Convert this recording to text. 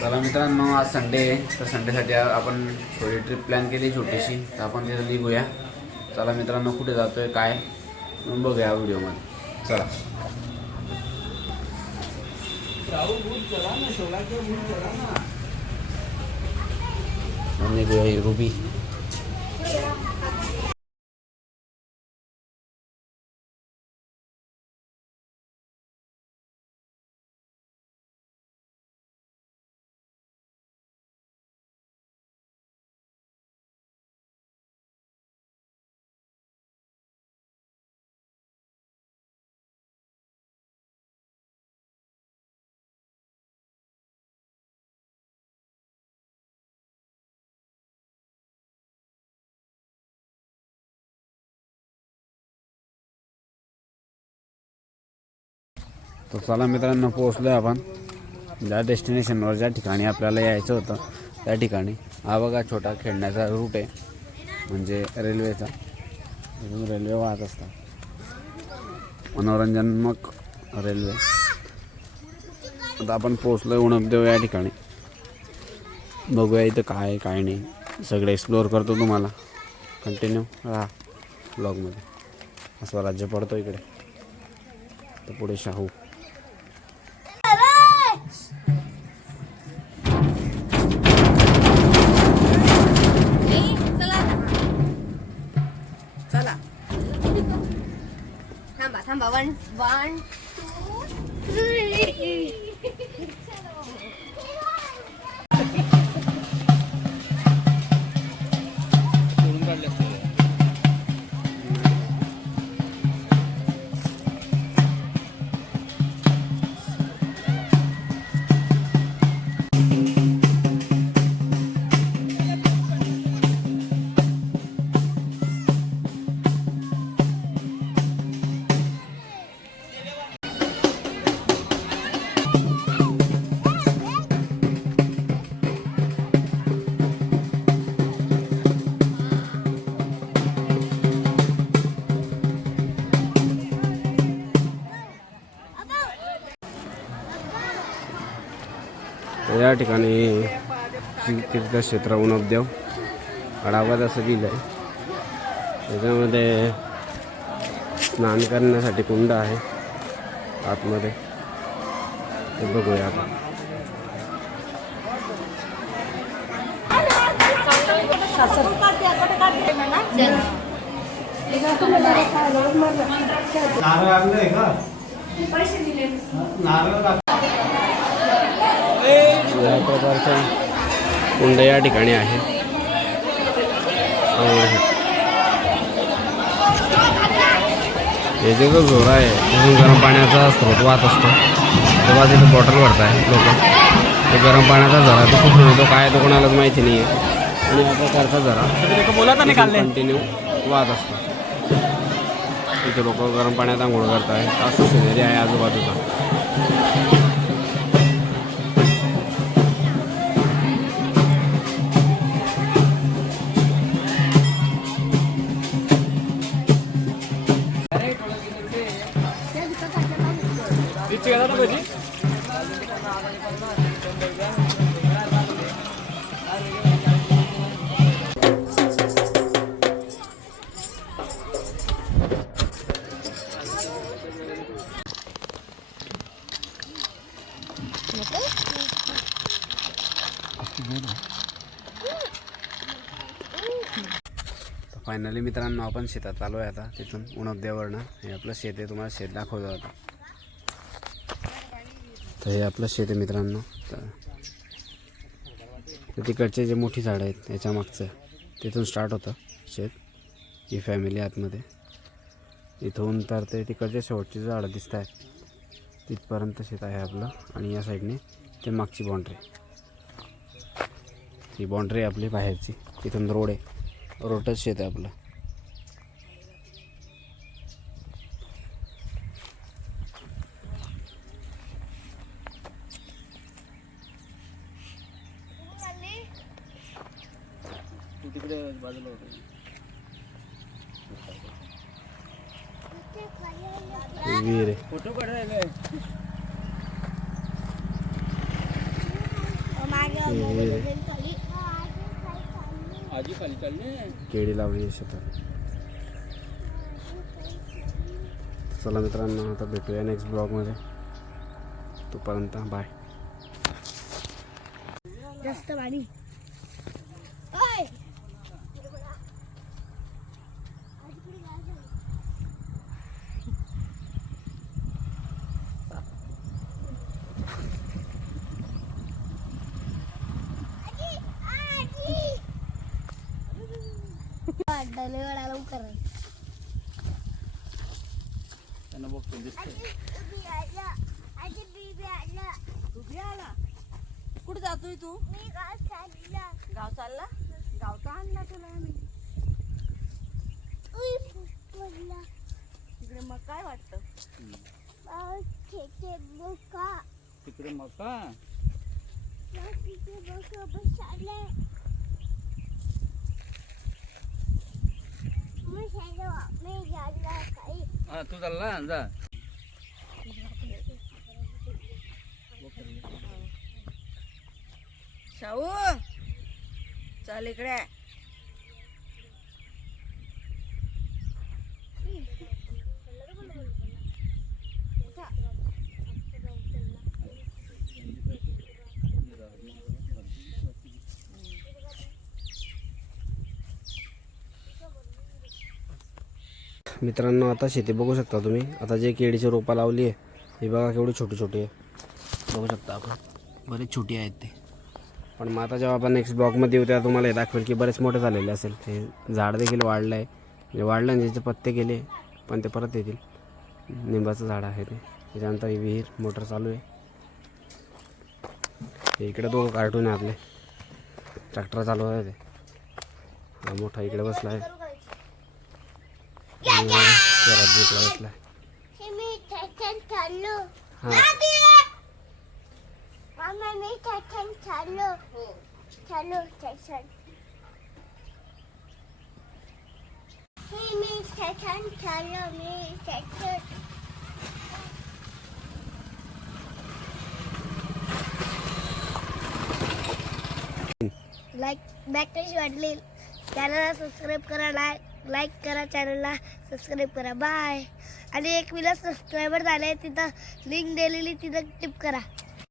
चला मित्रांनो आज संडे आहे. तर संडेसाठी आपण थोडी ट्रिप प्लॅन केली छोटीशी. तर आपण तिथं निघूया. चला मित्रांनो कुठे जातोय काय? मग बघूया व्हिडिओमध्ये चला. निघूया ही रुबी. तर चला मित्रांनो पोहोचलो आपण. ज्या डेस्टिनेशनवर ज्या ठिकाणी आपल्याला यायचं होतं त्या ठिकाणी. हा बघा छोटा खेळण्याचा रूट आहे म्हणजे रेल्वेचा रेल्वे वाहत असतात. मनोरंजनात्मक रेल्वे आता आपण पोहोचलो आहे उणपदेव या ठिकाणी. बघूया इथं काय काय नाही. सगळं एक्सप्लोअर करतो तुम्हाला. कंटिन्यू राहा ब्लॉगमध्ये असं राज्य पडतो इकडे. तर पुढे शाहू. चला. थांबा थांबा. वन वन टू थ्री या ठिकाणी श्री तीर्थक्षेत्र उणपदेव आढावा असं दिलं आहे त्याच्यामध्ये स्नान करण्यासाठी कुंड आहे आतमध्ये. ते बघूया आपण. नारळ आणलंय का? नारळ का या प्रकारचं कुंड या ठिकाणी आहे हे जे जो झोरा आहे तिथून गरम पाण्याचा स्रोत वाहत असतो तेव्हा तिथे बॉटल भरत आहे लोक. तो गरम पाण्याचा झरा तो कुठून येतो काय तो कोणालाच माहिती नाही आहे आणि या प्रकारचा झरा कंटिन्यू वाहत असतो. तिथे लोक गरम पाण्यात आंघोळ करत आहेत असं सिनेरी आहे आजूबाजूचा. फायनली मित्रांनो आपण शेतात आलो आहे आता तिथून उणपदेवरनं हे आपलं शेत आहे तुम्हाला शेत दाखवलं होतं तर हे आपलं शेत आहे मित्रांनो. तर तिकडचे जे मोठी झाडं आहेत याच्या मागचं तिथून स्टार्ट होतं शेत. ही फॅमिली आतमध्ये. इथून तर ते तिकडचे शेवटची झाडं दिसत आहेत तिथपर्यंत शेत आहे आपलं. आणि या साईडने ते मागची बाउंड्री ही बाउंड्री आहे आपली बाहेरची. तिथून रोड आहे. रोडच शेत आहे आपलं. तिकडे बाजूला होतं. फोटो काढायला हे. आजी खाली चालली केळी लावली शेतात. चला मित्रांनो आता भेटूया नेक्स्ट ब्लॉगमध्ये तोपर्यंत बाय जास्त पाणी. लवकर त्यांना बघतो दिसतंय. कुठे जातोय तू? गाव चालला. गावचा आणला तुला आम्ही? तिकडे मग काय वाटतं? तिकडे मका हा तू चालला? जा. शाहू चाल इकडे. मित्रांनो आता शेती बघू शकता तुम्ही. आता जे केळीची रोपा लावली आहे ही बघा केवढी छोटी छोटी आहे. बघू शकता आपण. बरेच छोटी आहेत ते. पण मग आता जेव्हा आपण नेक्स्ट ब्लॉगमध्ये येऊ तेव्हा तुम्हाला हे दाखवेल की बरेच मोठे झालेले असेल. ते झाड देखील वाढलं आहे म्हणजे वाढलं आणि ज्याचे पत्ते गेले पण ते परत येतील. निंबाचं झाड आहे ते. त्याच्यानंतर ही विहीर मोटर चालू आहे. इकडे दोघं कार्टून आहे आपले. ट्रॅक्टर चालू आहे ते. मोठा इकडे बसला आहे ट्रॅक्टर लाईक बॅक वाढली चॅनलला सबस्क्राईब करा लाईक लाईक करा चॅनलला सबस्क्राईब करा. बाय आणि एक मिला सबस्क्रायबर झाले तिथं लिंक दिलेली तिथं टिप करा.